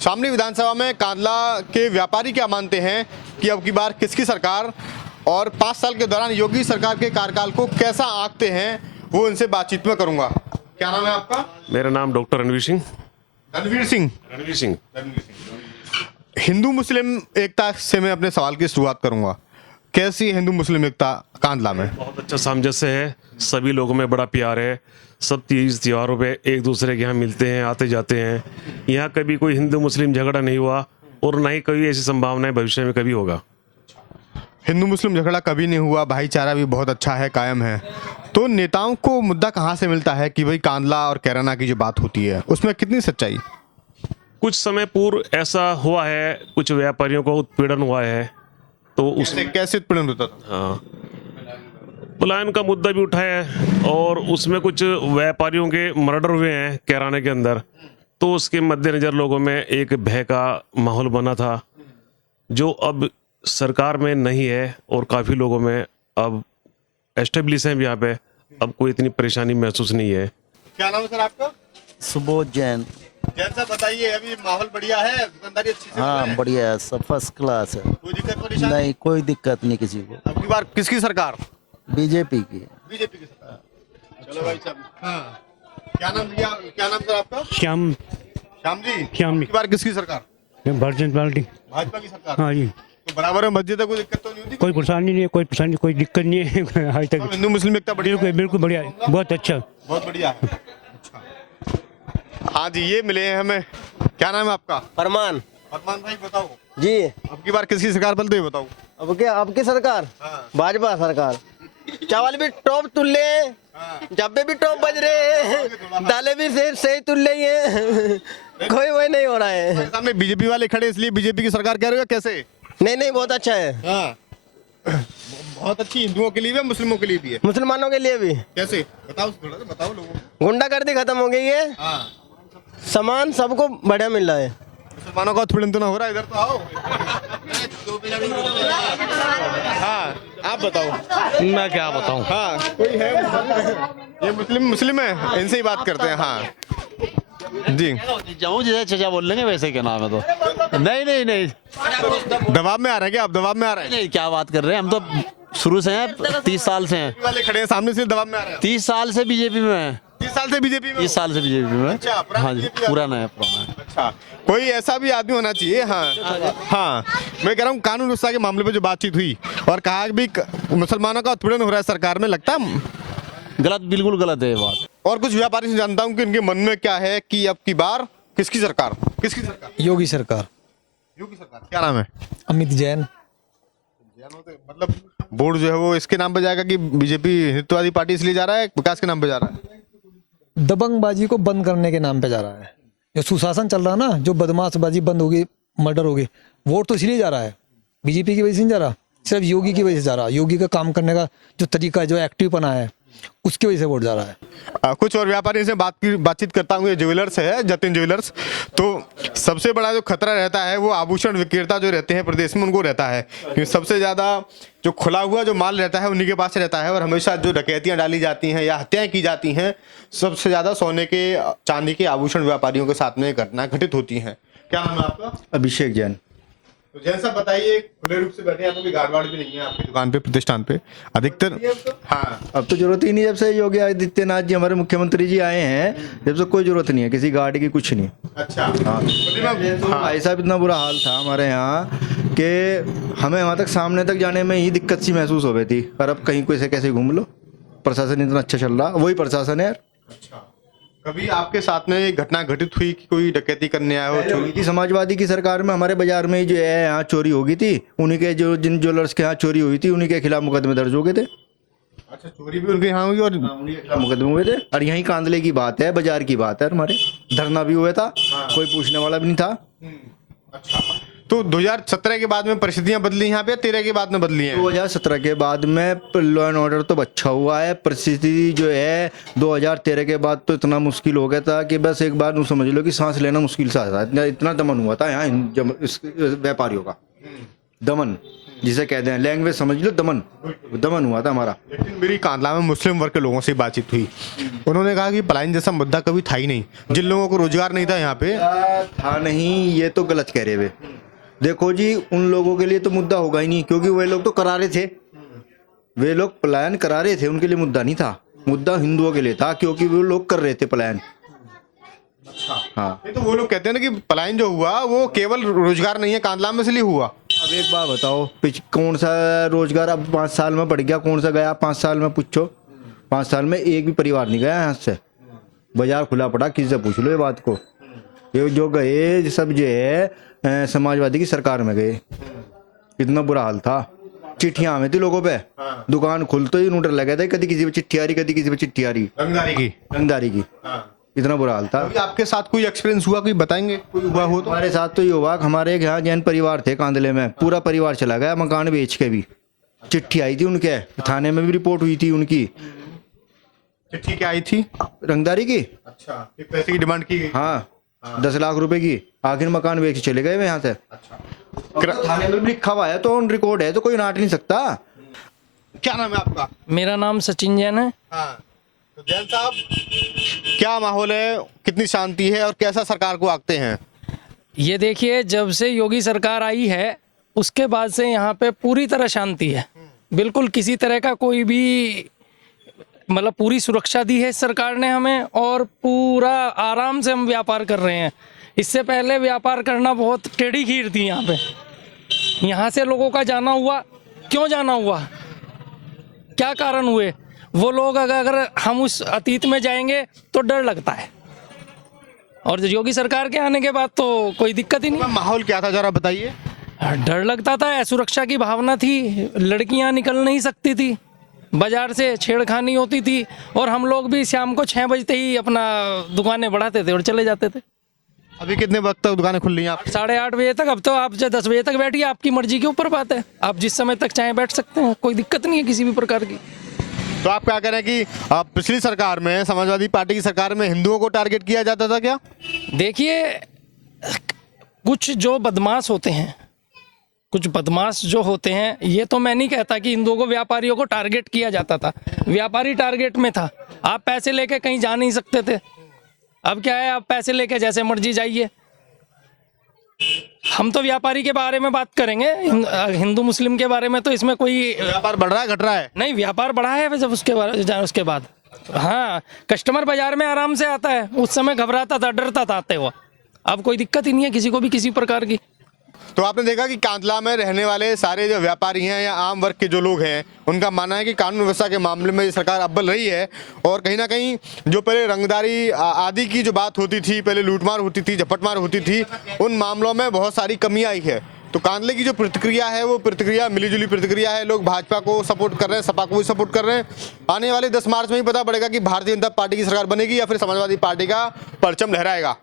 शामली विधानसभा में कांदला के व्यापारी क्या मानते हैं कि अब की बार किसकी सरकार और 5 साल के दौरान योगी सरकार के कार्यकाल को कैसा आंकते हैं, वो इनसे बातचीत में करूंगा। क्या नाम है आपका? मेरा नाम डॉक्टर रणवीर सिंह। रणवीर सिंह। रणवीर सिंह। हिंदू मुस्लिम एकता से मैं अपने सवाल की शुरुआत करूंगा। कैसी है हिंदू मुस्लिम एकता कांदला में? बहुत अच्छा सामंजस्य है, सभी लोगों में बड़ा प्यार है, सब तीज त्योहारों पे एक दूसरे के यहाँ मिलते हैं, आते जाते हैं। यहाँ कभी कोई हिंदू मुस्लिम झगड़ा नहीं हुआ और ना ही कभी ऐसी संभावना भविष्य में कभी होगा। हिंदू मुस्लिम झगड़ा कभी नहीं हुआ, भाईचारा भी बहुत अच्छा है, कायम है। तो नेताओं को मुद्दा कहाँ से मिलता है कि भाई कांदला और कैराना की जो बात होती है उसमें कितनी सच्चाई? कुछ समय पूर्व ऐसा हुआ है, कुछ व्यापारियों को उत्पीड़न हुआ है, तो उसमें कैसे उत्पीड़न होता था? हाँ, पलायन का मुद्दा भी उठाया है और उसमें कुछ व्यापारियों के मर्डर हुए हैं कैराने के अंदर, तो उसके मद्देनजर लोगों में एक भय का माहौल बना था, जो अब सरकार में नहीं है और काफ़ी लोगों में अब एस्टेब्लिश हैं यहाँ पे, अब कोई इतनी परेशानी महसूस नहीं है। क्या नाम है सर आपका? सुबोध जैन। जैन साहब बताइए, अभी माहौल बढ़िया है, दुकानदारी अच्छी से हाँ बढ़िया है, सब फर्स्ट क्लास है, कोई दिक्कत परेशानी? नहीं कोई दिक्कत नहीं किसी को। अब की बार किसकी सरकार? बीजेपी की। बीजेपी की सरकार। चलो भाई साहब। हाँ, क्या नाम भैया? क्या नाम सर आपका? श्याम। श्याम जी। श्याम। अब की बार किसकी सरकार? भारतीय जनता पार्टी। भाजपा की सरकार। हाँ जी। तो बराबर में मस्जिद है, कोई दिक्कत तो नहीं होती? कोई परेशानी नहीं है, कोई परेशानी कोई दिक्कत नहीं है आज तक। हिंदू मुस्लिम एकता बढ़िया बिल्कुल बिल्कुल बढ़िया, बहुत अच्छा। बहुत बढ़िया है। हाँ जी, ये मिले हैं हमें। क्या नाम है आपका? फरमान। फरमान भाई बताओ, जी अब की बार किसकी सरकार बनती है बताओ? अब की सरकार हाँ। भाजपा सरकार। चावल भी टॉप तुल्ले, जब्बे भी टॉप बज रहे हैं, दालें भी सही तुल्ले ही हैं, कोई वही नहीं हो रहा है। सामने बीजेपी वाले खड़े इसलिए बीजेपी की सरकार कह रहे हो कैसे? नहीं बहुत अच्छा है। हाँ। बहुत अच्छी हिंदुओं के लिए भी है, मुस्लिमों के लिए भी है। मुसलमानों के लिए भी। कैसे बताओ, थोड़ा सा बताओ लोगों को। गुंडागर्दी खत्म हो गई है, हाँ। सामान सबको बढ़िया मिल रहा है। मुसलमानों का उत्पीड़न तो ना हो रहा, इधर तो आओ। हाँ, आप बताओ। मैं क्या बताऊं? हाँ, कोई है? ये मुस्लिम है, इनसे ही बात करते हैं। हाँ जी। जाऊं जैसे चचा बोल लेंगे वैसे, क्या नाम है तो नहीं दबाव में आ रहे हैं क्या आप? दबाव में आ रहे हैं? नहीं, क्या बात कर रहे हैं, हम तो शुरू से हैं, 30 साल से हैं। वाले खड़े हैं सामने से, दबाव में आ रहे हैं? 30 साल से बीजेपी में हैं। 30 साल से बीजेपी में? 30 साल से बीजेपी में। अच्छा, पुराना हाँ जी, BJP पुराना है, पुराना है। अच्छा, कोई ऐसा भी आदमी होना चाहिए। हाँ हाँ, मैं कह रहा हूँ कानून व्यवस्था के मामले पे जो बातचीत हुई और कहा कि भी मुसलमानों का उत्पीड़न हो रहा है सरकार में, लगता है गलत, बिल्कुल गलत है ये बात। और कुछ व्यापारी से जानता हूँ कि इनके मन में क्या है कि अब की बार किसकी सरकार? किसकी सरकार? योगी सरकार। योगी सरकार। क्या नाम है? अमित जैन। मतलब बोर्ड जो है वो इसके नाम पे जाएगा कि बीजेपी हिंदुत्ववादी पार्टी इसलिए जा रहा है, विकास के नाम पे जा रहा है? दबंगबाजी को बंद करने के नाम पे जा रहा है। जो सुशासन चल रहा है ना, जो बदमाशबाजी बंद होगी, मर्डर होगी, वोट तो इसलिए जा रहा है, बीजेपी की वजह से नहीं जा रहा, सिर्फ योगी की वजह से जा रहा है। योगी का काम करने का जो तरीका है, जो एक्टिव पना है, उसकी वजह से वोट जा रहा है। कुछ और व्यापारी से बातचीत करता हूँ। ये ज्वेलर्स है, जतिन ज्वेलर्स। तो सबसे बड़ा जो खतरा रहता है वो आभूषण विक्रेता जो रहते हैं प्रदेश में, उनको रहता है, क्योंकि सबसे ज़्यादा जो खुला हुआ जो माल रहता है उन्हीं के पास रहता है। और हमेशा जो डकैतियाँ डाली जाती हैं या हत्याएं की जाती हैं, सबसे ज़्यादा सोने के, चांदी के आभूषण व्यापारियों के साथ में घटनाएं घटित होती हैं। क्या नाम है आपका? अभिषेक जैन। तो जैन साहब बताइए, खुले रूप से बैठे हैं, तो कोई गाड़ भी नहीं है आपकी दुकान पे, प्रतिष्ठान पे अधिकतर? हाँ, अब तो जरूरत ही नहीं, जब से योगी आदित्यनाथ जी हमारे मुख्यमंत्री जी आए हैं, जब से कोई जरूरत नहीं है किसी गाड़ी की, कुछ नहीं। अच्छा। हाँ, भाई साहब इतना बुरा हाल था हमारे यहाँ कि हमें वहाँ तक सामने तक जाने में ही दिक्कत सी महसूस हो गई थी। पर अब कहीं कोई से कैसे घूम लो, प्रशासन इतना अच्छा चल रहा, वही प्रशासन है यार। अच्छा, कभी आपके साथ में एक घटना घटित हुई कि कोई डकैती करने आया हो? चोरी थी समाजवादी की सरकार में, हमारे बाजार में जो है यहाँ चोरी हो गई थी, उन्हीं के जो जिन ज्वेलर्स के यहाँ चोरी हुई थी उन्हीं के खिलाफ मुकदमे दर्ज हो गए थे। अच्छा, चोरी भी उनके यहाँ हुई और उन्हीं के खिलाफ मुकदमे हुए थे। और यहीं कांदले की बात है, बाजार की बात है, हमारे धरना भी हुआ था, कोई पूछने वाला भी नहीं था। अच्छा, तो 2017 के बाद में परिस्थितियां बदली यहाँ पे, 13 के बाद में बदली हैं? 2017 के बाद में लॉ एंड ऑर्डर तो अच्छा हुआ है, परिस्थिति जो है 2013 के बाद तो इतना मुश्किल हो गया था कि बस एक बार समझ लो कि सांस लेना मुश्किल सा था। इतना दमन हुआ था यहाँ व्यापारियों का, दमन। जिसे कहते हैं, लैंग्वेज समझ लो, दमन दमन हुआ था हमारा। लेकिन मेरी कांधला में मुस्लिम वर्ग के लोगों से बातचीत हुई, उन्होंने कहा कि पलायन जैसा मुद्दा कभी था ही नहीं, जिन लोगों को रोजगार नहीं था यहाँ पे। था नहीं, ये तो गलत कह रहे वे। देखो जी, उन लोगों के लिए तो मुद्दा होगा ही नहीं, क्योंकि वे लोग तो करा रहे थे, वे लोग पलायन करा रहे थे, उनके लिए मुद्दा नहीं था। मुद्दा हिंदुओं के लिए था, क्योंकि वो लोग कर रहे थे पलायन। हाँ, नहीं तो वो लोग कहते हैं ना कि पलायन जो हुआ वो केवल रोजगार नहीं है कांधला में, इसलिए हुआ। अब एक बात बताओ, कौन सा रोजगार अब 5 साल में बढ़ गया, कौन सा गया 5 साल में? पूछो, 5 साल में एक भी परिवार नहीं गया यहाँ से। बाजार खुला पड़ा, किससे पूछ लो ये बात को। ये जो गए सब जो है समाजवादी की सरकार में गए, इतना बुरा हाल था। चिट्ठियां आवे थी लोगों पे, दुकान खुलते ही नोटर लगे थे, कभी किसी पे चिट्ठी आ रही, कभी किसी पे चिट्ठी आ रही, रंगदारी की। इतना बुरा हाल था। अभी आपके साथ कोई एक्सपीरियंस हुआ, कोई बताएंगे, कोई हुआ हो तो? हमारे साथ तो ये हुआ, हमारे एक यहाँ जैन परिवार थे कांदले में, पूरा परिवार चला गया मकान बेच के भी। चिट्ठी आई थी उनके, थाने में भी रिपोर्ट हुई थी उनकी। चिट्ठी क्या आई थी? रंगदारी की। अच्छा, पैसे की डिमांड की गई। हाँ, 10 लाख रुपए की। आखिर मकान बेच के चले गए वे यहाँ से। थाने में भी लिखा हुआ है, तो ऑन रिकॉर्ड है, तो कोई नाट नहीं सकता। क्या नाम है आपका? मेरा नाम सचिन जैन है। हाँ, तो जैन साहब, क्या माहौल है, कितनी शांति है और कैसा सरकार को आंकते हैं? ये देखिए, जब से योगी सरकार आई है उसके बाद से यहाँ पे पूरी तरह शांति है। बिल्कुल किसी तरह का कोई भी, मतलब पूरी सुरक्षा दी है इस सरकार ने हमें, और पूरा आराम से हम व्यापार कर रहे हैं। इससे पहले व्यापार करना बहुत टेढ़ी खीर थी यहाँ पे। यहाँ से लोगों का जाना हुआ, क्यों जाना हुआ, क्या कारण हुए, वो लोग अगर हम उस अतीत में जाएंगे तो डर लगता है। और योगी सरकार के आने के बाद तो कोई दिक्कत ही नहीं। माहौल क्या था, जरा बताइए। डर लगता था, असुरक्षा की भावना थी, लड़कियां निकल नहीं सकती थी, बाजार से छेड़खानी होती थी, और हम लोग भी शाम को 6 बजते ही अपना दुकानें बढ़ाते थे और चले जाते थे। अभी कितने वक्त तक दुकानें खुल रही हैं आप? 8:30 बजे तक। अब तो आप 10 बजे तक बैठिए, आपकी मर्जी के ऊपर बात है, आप जिस समय तक चाहे बैठ सकते हैं, कोई दिक्कत नहीं है किसी भी प्रकार की। तो आप क्या कह रहे हैं कि पिछली सरकार में, समाजवादी पार्टी की सरकार में, हिंदुओं को टारगेट किया जाता था क्या? देखिए, कुछ जो बदमाश होते हैं, कुछ बदमाश जो होते हैं, ये तो मैं नहीं कहता कि हिंदुओं को, व्यापारियों को टारगेट किया जाता था। व्यापारी टारगेट में था, आप पैसे लेके कहीं जा नहीं सकते थे। अब क्या है, आप पैसे लेके जैसे मर्जी जाइए। हम तो व्यापारी के बारे में बात करेंगे, हिंदू मुस्लिम के बारे में तो इसमें कोई व्यापार बढ़ रहा है, घट रहा है? नहीं, व्यापार बढ़ा है जब उसके बाद। हाँ, कस्टमर बाजार में आराम से आता है, उस समय घबराता था, डरता था आते हुआ। अब कोई दिक्कत ही नहीं है किसी को भी किसी प्रकार की। तो आपने देखा कि कांधला में रहने वाले सारे जो व्यापारी हैं या आम वर्ग के जो लोग हैं, उनका मानना है कि कानून व्यवस्था के मामले में सरकार अव्वल रही है, और कहीं ना कहीं जो पहले रंगदारी आदि की जो बात होती थी, पहले लूटमार होती थी, झपटमार होती थी, उन मामलों में बहुत सारी कमी आई है। तो कांधले की जो प्रतिक्रिया है वो प्रतिक्रिया मिलीजुली प्रतिक्रिया है। लोग भाजपा को सपोर्ट कर रहे हैं, सपा को भी सपोर्ट कर रहे हैं। आने वाले 10 मार्च में ही पता पड़ेगा कि भारतीय जनता पार्टी की सरकार बनेगी या फिर समाजवादी पार्टी का परचम लहराएगा।